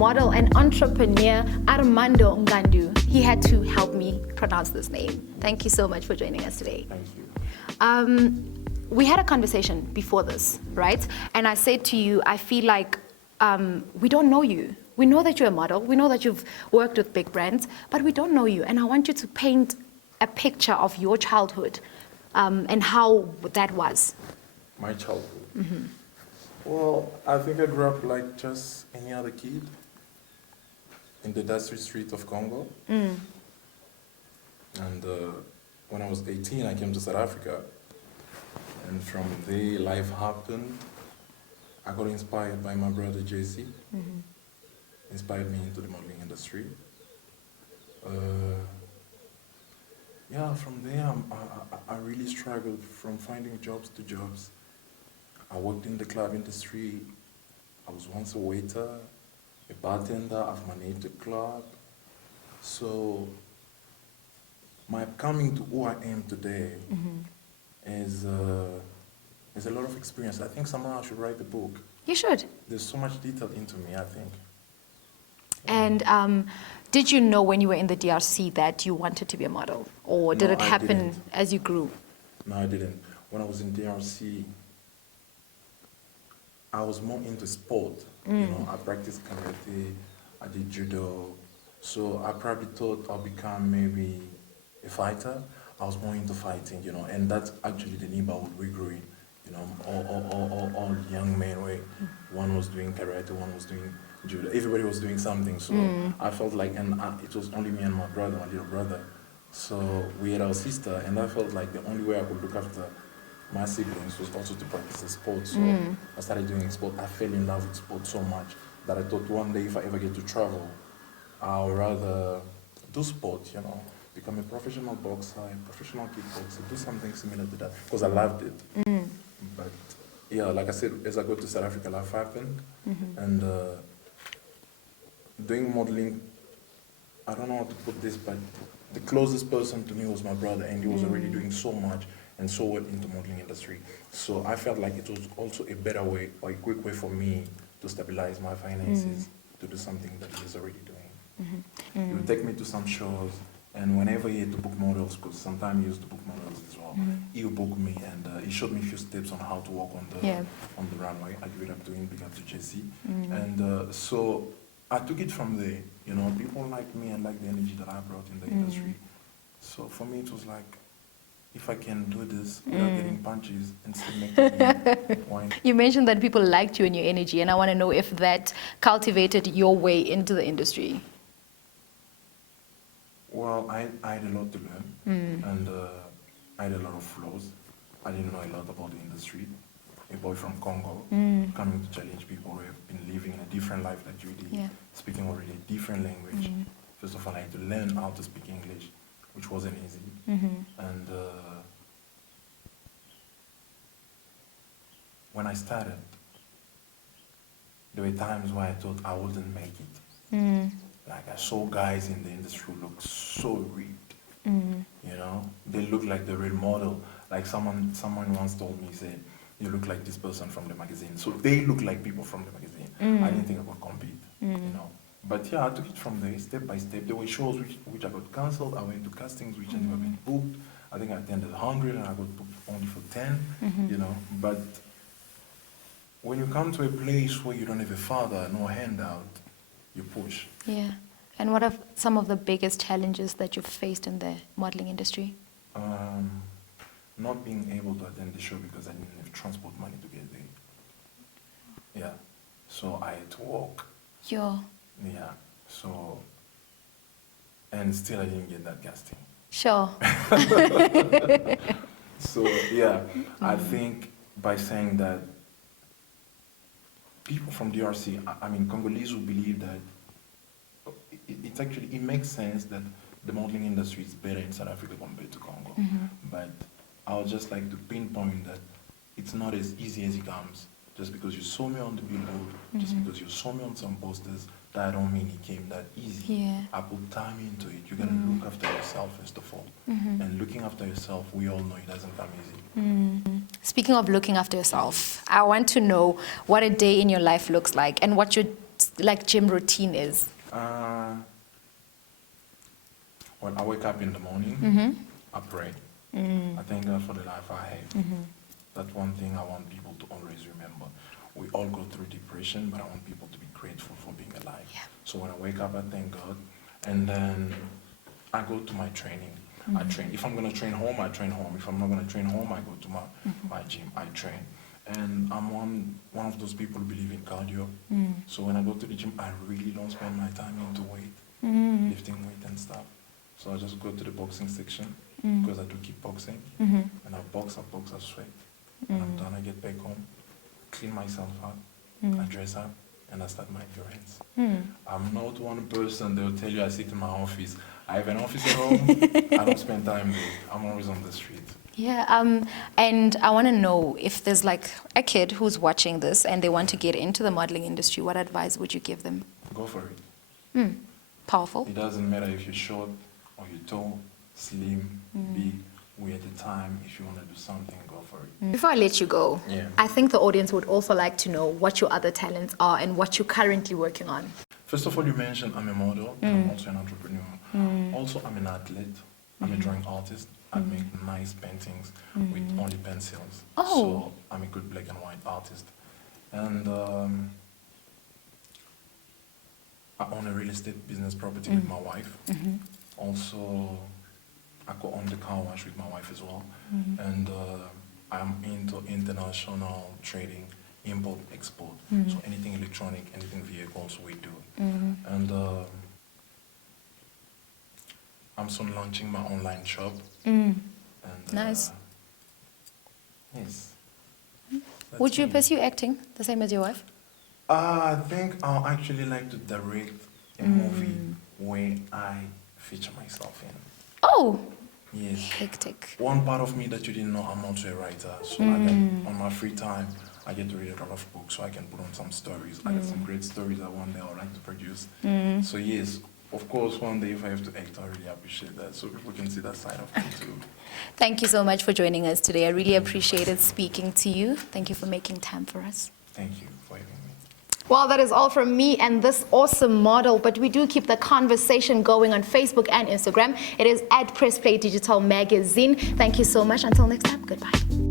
supermodel and entrepreneur Armando Ngandu. He had to help me pronounce this name. Thank you so much for joining us today. Thank you. We had a conversation before this, right? And I said to you, I feel like we don't know you. We know that you're a model. We know that you've worked with big brands, but we don't know you. And I want you to paint a picture of your childhood and how that was. My childhood? Mm-hmm. Well, I think I grew up like just any other kid in the dusty street of Congo. Mm. And when I was 18, I came to South Africa. And from there, life happened. I got inspired by my brother JC. Mm-hmm. Inspired me into the modeling industry. Yeah, from there, I really struggled from finding jobs to jobs. I worked in the club industry. I was once a waiter, a bartender. I've managed a club. So my coming to who I am today is a lot of experience. I think somehow I should write a book. You should. There's so much detail into me, I think. And did you know when you were in the DRC that you wanted to be a model? Or did it happen as you grew? No, I didn't. When I was in DRC, I was more into sport. You know, I practiced karate, I did judo. So I probably thought I'll become maybe a fighter. I was more into fighting, you know, and that's actually the neighborhood we grew in. You know, all young men were, one was doing karate, one was doing judo. Everybody was doing something. So I felt like, and it was only me and my brother, my little brother. So we had our sister, and I felt like the only way I could look after my siblings was also to practice the sport. So I started doing sport. I fell in love with sport so much that I thought one day if I ever get to travel, I'll rather do sport, you know, become a professional boxer, a professional kickboxer, do something similar to that, because I loved it. But yeah, like I said, as I got to South Africa, life happened, and doing modeling, I don't know how to put this, but the closest person to me was my brother, and he was already doing so much and so well into modeling industry. So I felt like it was also a better way, or a quick way for me to stabilize my finances, to do something that he's already doing. He would take me to some shows, and whenever he had to book models, because sometimes he used to book models as well, he would book me, and he showed me a few steps on how to walk on the runway. I give it up to him, big up to JC. And so I took it from there. You know, people like me and like the energy that I brought in the industry. So for me, it was like, if I can do this without getting punches and still make it wine. You mentioned that people liked you and your energy, and I want to know if that cultivated your way into the industry. Well, I had a lot to learn, and I had a lot of flaws. I didn't know a lot about the industry. A boy from Congo, coming to challenge people who have been living a different life that you did, speaking already a different language. First of all, I had to learn how to speak English, which wasn't easy. And when I started, there were times where I thought I wouldn't make it. Like I saw guys in the industry who looked so ripped. You know, they look like the real model. Like someone once told me, he said, "You look like this person from the magazine." So they look like people from the magazine. I didn't think I could compete. You know. But yeah, I took it from there, step by step. There were shows which I got cancelled. I went to castings which I never been booked. I think I attended 100 and I got booked only for 10, you know. But when you come to a place where you don't have a father, no handout, you push. Yeah. And what are some of the biggest challenges that you've faced in the modeling industry? Not being able to attend the show because I didn't have transport money to get there. Yeah. So I had to walk. Yeah. Yeah, so, and still I didn't get that casting. Sure. So, yeah, I think by saying that people from DRC, I mean, Congolese will believe that it makes sense that the modeling industry is better in South Africa compared to Congo. But I would just like to pinpoint that it's not as easy as it comes. Just because you saw me on the billboard, just because you saw me on some posters, that don't mean it came that easy. Yeah. I put time into it. You gotta look after yourself first of all. And looking after yourself, we all know it doesn't come easy. Speaking of looking after yourself, I want to know what a day in your life looks like and what your like gym routine is? When I wake up in the morning, I pray. I thank God for the life I have. That's one thing I want people to always remember. We all go through depression, but I want people to be grateful for being alive. Yeah. So when I wake up, I thank God, and then I go to my training. I train. If I'm going to train home, I train home. If I'm not going to train home, I go to my gym. I train. And I'm one of those people who believe in cardio. So when I go to the gym, I really don't spend my time into weight, lifting weight and stuff. So I just go to the boxing section because I do kickboxing. And I box, I sweat. When I'm done, I get back home, clean myself up, I dress up, and I start my endurance. I'm not one person, they'll tell you I sit in my office. I have an office at home, I don't spend time there. I'm always on the street. Yeah, and I want to know if there's like a kid who's watching this and they want to get into the modeling industry, what advice would you give them? Go for it. Powerful. It doesn't matter if you're short or you're tall, slim, big, we're at the time. If you want to do something, go for it. Before I let you go, Yeah. I think the audience would also like to know what your other talents are and what you're currently working on. First of all, you mentioned I'm a model, and I'm also an entrepreneur. Also, I'm an athlete. I'm a drawing artist. I make nice paintings with only pencils. Oh. So I'm a good black and white artist. And I own a real estate business property with my wife. Also, I co-own the Carwash with my wife as well. And I'm into international trading, import, export. So anything electronic, anything vehicles, we do. And I'm soon launching my online shop. And, Nice. Yes. Would you me. pursue acting the same as your wife? I think I'll actually like to direct a movie where I feature myself in. Oh, Yes. hectic. One part of me that you didn't know, I'm also a writer. So I get, on my free time, I get to read a lot of books so I can put on some stories. I got some great stories that one day I would like to produce. So yes, of course, one day if I have to act, I really appreciate that. So people can see that side of me too. Thank you so much for joining us today. I really appreciated speaking to you. Thank you for making time for us. Thank you for having me. Well, that is all from me and this awesome model, but we do keep the conversation going on Facebook and Instagram. It is at Press Play Digital Magazine. Thank you so much. Until next time, goodbye.